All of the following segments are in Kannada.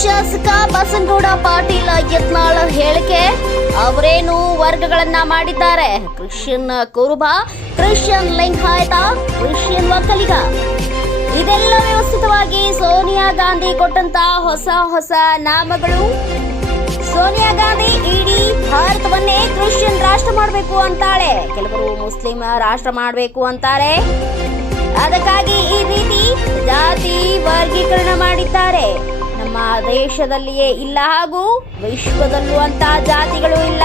ಶಾಸಕ ಬಸನಗೌಡ ಪಾಟೀಲ್ ಯತ್ನಾಳ್ ಹೇಳಿಕೆ. ಅವರೇನು ವರ್ಗಗಳನ್ನ ಮಾಡಿದ್ದಾರೆ? ಕ್ರಿಶ್ಚಿಯನ್ ಕುರುಬ, ಕ್ರಿಶ್ಚಿಯನ್ ಲಿಂಗಾಯತ, ಕ್ರಿಶ್ಚಿಯನ್ ಒಕ್ಕಲಿಗ, ಇದೆಲ್ಲ ವ್ಯವಸ್ಥಿತವಾಗಿ ಸೋನಿಯಾ ಗಾಂಧಿ ಕೊಟ್ಟಂತ ಹೊಸ ನಾಮಗಳು. ಸೋನಿಯಾ ಗಾಂಧಿ ಇಡೀ ಭಾರತವನ್ನೇ ಕ್ರಿಶ್ಚಿಯನ್ ರಾಷ್ಟ್ರ ಮಾಡಬೇಕು ಅಂತಾಳೆ, ಕೆಲವರು ಮುಸ್ಲಿಂ ರಾಷ್ಟ್ರ ಮಾಡಬೇಕು ಅಂತಾರೆ. ಅದಕ್ಕಾಗಿ ಈ ರೀತಿ ಜಾತಿ ವರ್ಗೀಕರಣ ಮಾಡಿದ್ದಾರೆ. ನಮ್ಮ ದೇಶದಲ್ಲಿಯೇ ಇಲ್ಲ ಹಾಗೂ ವಿಶ್ವದಲ್ಲೂ ಅಂತ ಜಾತಿಗಳು ಇಲ್ಲ.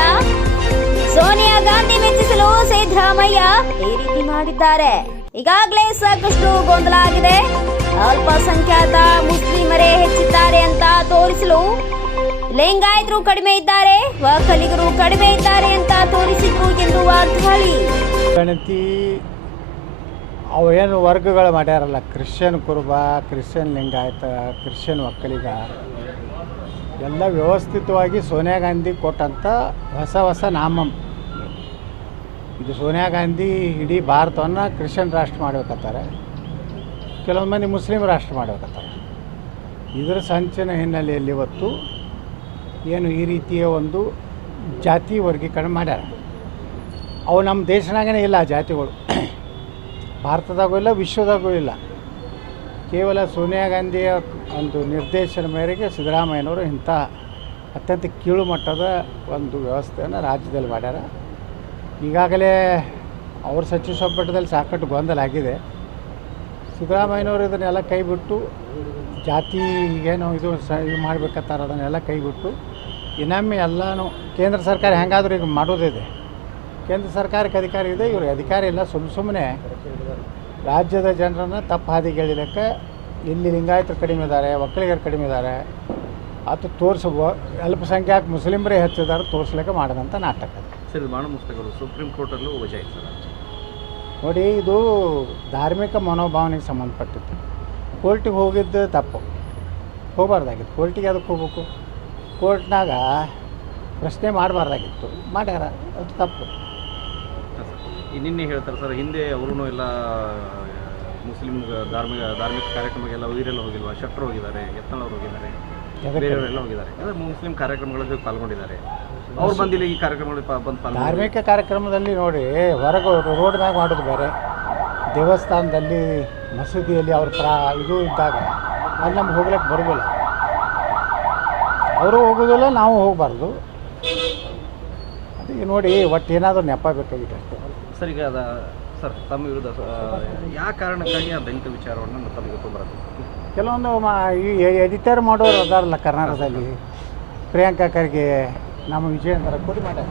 ಸೋನಿಯಾ ಗಾಂಧಿ ಮೆಚ್ಚಿಸಲು ಸಿದ್ದರಾಮಯ್ಯ ಈ ರೀತಿ ಮಾಡಿದ್ದಾರೆ. ಈಗಾಗಲೇ ಸಾಕಷ್ಟು ಗೊಂದಲ ಆಗಿದೆ. ಅಲ್ಪಸಂಖ್ಯಾತ ಮುಸ್ಲಿಮರೇ ಹೆಚ್ಚಿದ್ದಾರೆ ಅಂತ ತೋರಿಸಲು ಲಿಂಗಾಯತರು ಕಡಿಮೆ ಇದ್ದಾರೆ, ಒಕ್ಕಲಿಗರು ಕಡಿಮೆ ಇದ್ದಾರೆ ಅಂತ ತೋರಿಸಿದ್ರು ಎಂದು ವಾಗ್ದಾಳಿ. ಗಣತಿ ಅವೇನು ವರ್ಗಗಳು ಮಾಡ್ಯಾರಲ್ಲ, ಕ್ರಿಶ್ಚಿಯನ್ ಕುರುಬ, ಕ್ರಿಶ್ಚಿಯನ್ ಲಿಂಗಾಯತ, ಕ್ರಿಶ್ಚಿಯನ್ ಒಕ್ಕಲಿಗ, ಎಲ್ಲ ವ್ಯವಸ್ಥಿತವಾಗಿ ಸೋನಿಯಾ ಗಾಂಧಿ ಕೊಟ್ಟಂಥ ಹೊಸ ನಾಮ. ಇದು ಸೋನಿಯಾ ಗಾಂಧಿ ಇಡೀ ಭಾರತವನ್ನು ಕ್ರಿಶ್ಚಿಯನ್ ರಾಷ್ಟ್ರ ಮಾಡಬೇಕತ್ತಾರೆ, ಕೆಲವೊಂದು ಮಂದಿ ಮುಸ್ಲಿಂ ರಾಷ್ಟ್ರ ಮಾಡಬೇಕತ್ತಾರೆ. ಇದರ ಸಂಚಿನ ಹಿನ್ನೆಲೆಯಲ್ಲಿ ಇವತ್ತು ಏನು ಈ ರೀತಿಯ ಒಂದು ಜಾತಿ ವರ್ಗೀಕರಣ ಮಾಡ್ಯಾರ. ಅವು ನಮ್ಮ ದೇಶನಾಗೇ ಇಲ್ಲ ಜಾತಿಗಳು, ಭಾರತದಾಗೂ ಇಲ್ಲ, ವಿಶ್ವದಾಗೂ ಇಲ್ಲ. ಕೇವಲ ಸೋನಿಯಾ ಗಾಂಧಿಯ ಒಂದು ನಿರ್ದೇಶನ ಮೇರೆಗೆ ಸಿದ್ದರಾಮಯ್ಯನವರು ಇಂಥ ಅತ್ಯಂತ ಕೀಳು ಮಟ್ಟದ ಒಂದು ವ್ಯವಸ್ಥೆಯನ್ನು ರಾಜ್ಯದಲ್ಲಿ ಮಾಡ್ಯಾರ. ಈಗಾಗಲೇ ಅವ್ರ ಸಚಿವ ಸಂಪುಟದಲ್ಲಿ ಸಾಕಷ್ಟು ಗೊಂದಲ ಆಗಿದೆ. ಸಿದ್ದರಾಮಯ್ಯನವರು ಇದನ್ನೆಲ್ಲ ಕೈಬಿಟ್ಟು ಜಾತಿ ಏನು ಇದು ಮಾಡಬೇಕಂತಾರೆ, ಅದನ್ನೆಲ್ಲ ಕೈಬಿಟ್ಟು ಇನ್ನೊಮ್ಮೆ ಎಲ್ಲನೂ ಕೇಂದ್ರ ಸರ್ಕಾರ ಹೆಂಗಾದರೂ ಈಗ ಮಾಡೋದಿದೆ. ಕೇಂದ್ರ ಸರ್ಕಾರಕ್ಕೆ ಅಧಿಕಾರ ಇದೆ, ಇವ್ರಿಗೆ ಅಧಿಕಾರ ಇಲ್ಲ. ಸುಮ್ಮನೆ ರಾಜ್ಯದ ಜನರನ್ನು ತಪ್ಪು ಹಾದಿಗೆ ಎಳಿಲಿಕ್ಕೆ ಇಲ್ಲಿ ಲಿಂಗಾಯತರು ಕಡಿಮೆ ಇದ್ದಾರೆ, ಒಕ್ಕಲಿಗರು ಕಡಿಮೆ ಇದ್ದಾರೆ ಅದು ಅಲ್ಪಸಂಖ್ಯಾತ ಮುಸ್ಲಿಮರೇ ಹೆಚ್ಚಿದ್ದಾರೆ ತೋರಿಸ್ಲಿಕ್ಕೆ ಮಾಡಿದಂಥ ನಾಟಕ. ಸರ್, ಇದು ಮಾನವ ಪುಸ್ತಕಗಳು ಸುಪ್ರೀಂ ಕೋರ್ಟಲ್ಲೂ ವಜಾ ಸರ್. ನೋಡಿ, ಇದು ಧಾರ್ಮಿಕ ಮನೋಭಾವನೆಗೆ ಸಂಬಂಧಪಟ್ಟಿತ್ತು. ಕೋರ್ಟಿಗೆ ಹೋಗಿದ್ದು ತಪ್ಪು, ಹೋಗಬಾರ್ದಾಗಿತ್ತು. ಕೋರ್ಟಿಗೆ ಅದಕ್ಕೆ ಹೋಗ್ಬೇಕು, ಕೋರ್ಟ್ನಾಗ ಪ್ರಶ್ನೆ ಮಾಡಬಾರ್ದಾಗಿತ್ತು, ಮಾಡ್ಯಾರ, ಅದು ತಪ್ಪು. ನಿನ್ನೆ ಹೇಳ್ತಾರೆ ಸರ್, ಹಿಂದೆ ಅವರು ಎಲ್ಲ ಮುಸ್ಲಿಂ ಧಾರ್ಮಿಕ ಕಾರ್ಯಕ್ರಮಕ್ಕೆಲ್ಲ ವೀರೆಲ್ಲ ಹೋಗಿಲ್ವಾ? ಶೆಟ್ಟರು ಹೋಗಿದ್ದಾರೆ, ಯತ್ನಾಳ್ ಅವರು ಹೋಗಿದ್ದಾರೆ, ಬೇರೆಯವರೆಲ್ಲ ಹೋಗಿದ್ದಾರೆ, ಅಂದರೆ ಮುಸ್ಲಿಂ ಕಾರ್ಯಕ್ರಮಗಳಲ್ಲಿ ಪಾಲ್ಗೊಂಡಿದ್ದಾರೆ. ಅವ್ರು ಬಂದಿಲ್ಲ ಈ ಕಾರ್ಯಕ್ರಮಗಳಲ್ಲಿ ಬಂದು ಧಾರ್ಮಿಕ ಕಾರ್ಯಕ್ರಮದಲ್ಲಿ ನೋಡಿ, ಹೊರಗೆ ರೋಡ್ ಮ್ಯಾಗ ಮಾಡೋದು ಬೇರೆ, ದೇವಸ್ಥಾನದಲ್ಲಿ ಮಸೂದಿಯಲ್ಲಿ ಅವ್ರ ಇದು ಇದ್ದಾಗ ಅಲ್ಲಿ ನಮ್ಗೆ ಹೋಗ್ಲಿಕ್ಕೆ ಬರೋದಿಲ್ಲ. ಅವರು ಹೋಗೋದಿಲ್ಲ, ನಾವು ಹೋಗಬಾರ್ದು. ಅದಕ್ಕೆ ನೋಡಿ, ಒಟ್ಟು ಏನಾದರೂ ನೆಪ ಬೇಕಾಗಿದೆ ಅಷ್ಟೇ. ಸರ್, ಈಗ ಸರ್ ತಮ್ಮ ವಿರುದ್ಧ ಯಾವ ಕಾರಣಕ್ಕಾಗಿ ಆ ದಲಿತ ವಿಚಾರವನ್ನು ತಮಗೆ ಬರೋದು? ಕೆಲವೊಂದು ಈ ಎಡಿಟರ್ ಮಾಡೋರು ಅದಾರಲ್ಲ ಕರ್ನಾಟಕದಲ್ಲಿ, ಪ್ರಿಯಾಂಕಾ ಖರ್ಗೆ, ನಮ್ಮ ವಿಜಯೇಂದ್ರ ಕೂಡಿ ಮಾಡ್ಯಾರ.